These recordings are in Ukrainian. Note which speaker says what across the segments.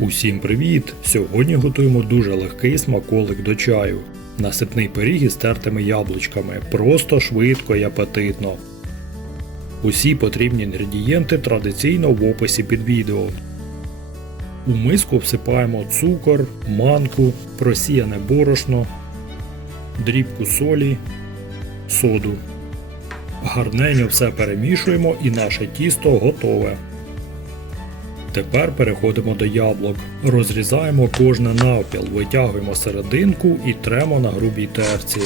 Speaker 1: Усім привіт! Сьогодні готуємо дуже легкий смаколик до чаю. Насипний пиріг із тертими яблучками. Просто швидко і апетитно. Усі потрібні інгредієнти традиційно в описі під відео. У миску всипаємо цукор, манку, просіяне борошно, дрібку солі, соду. Гарненько все перемішуємо і наше тісто готове. Тепер переходимо до яблук. Розрізаємо кожне навпіл, витягуємо серединку і тремо на грубій терці.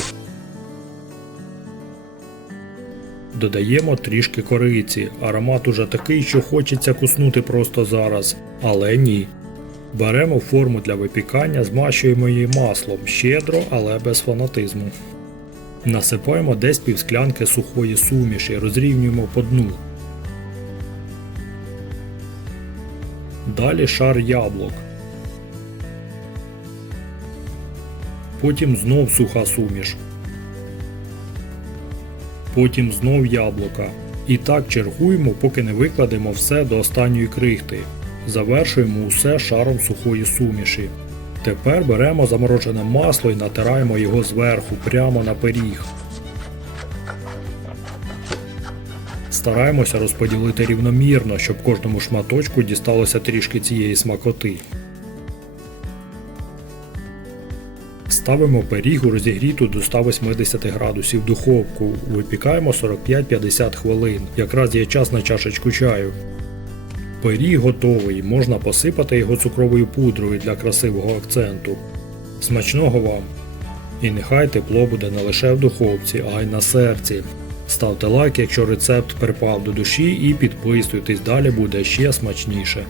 Speaker 1: Додаємо трішки кориці. Аромат уже такий, що хочеться куснути просто зараз, але ні. Беремо форму для випікання, змащуємо її маслом щедро, але без фанатизму. Насипаємо десь півсклянки сухої суміші, розрівнюємо по дну. Далі шар яблук. Потім знов суха суміш. Потім знов яблука. І так чергуємо, поки не викладемо все до останньої крихти. Завершуємо усе шаром сухої суміші. Тепер беремо заморожене масло і натираємо його зверху прямо на пиріг. Стараємося розподілити рівномірно, щоб кожному шматочку дісталося трішки цієї смакоти. Ставимо пиріг у розігріту до 180 градусів духовку. Випікаємо 45-50 хвилин. Якраз є час на чашечку чаю. Пиріг готовий, можна посипати його цукровою пудрою для красивого акценту. Смачного вам! І нехай тепло буде не лише в духовці, а й на серці. Ставте лайк, якщо рецепт припав до душі, і підписуйтесь, далі буде ще смачніше.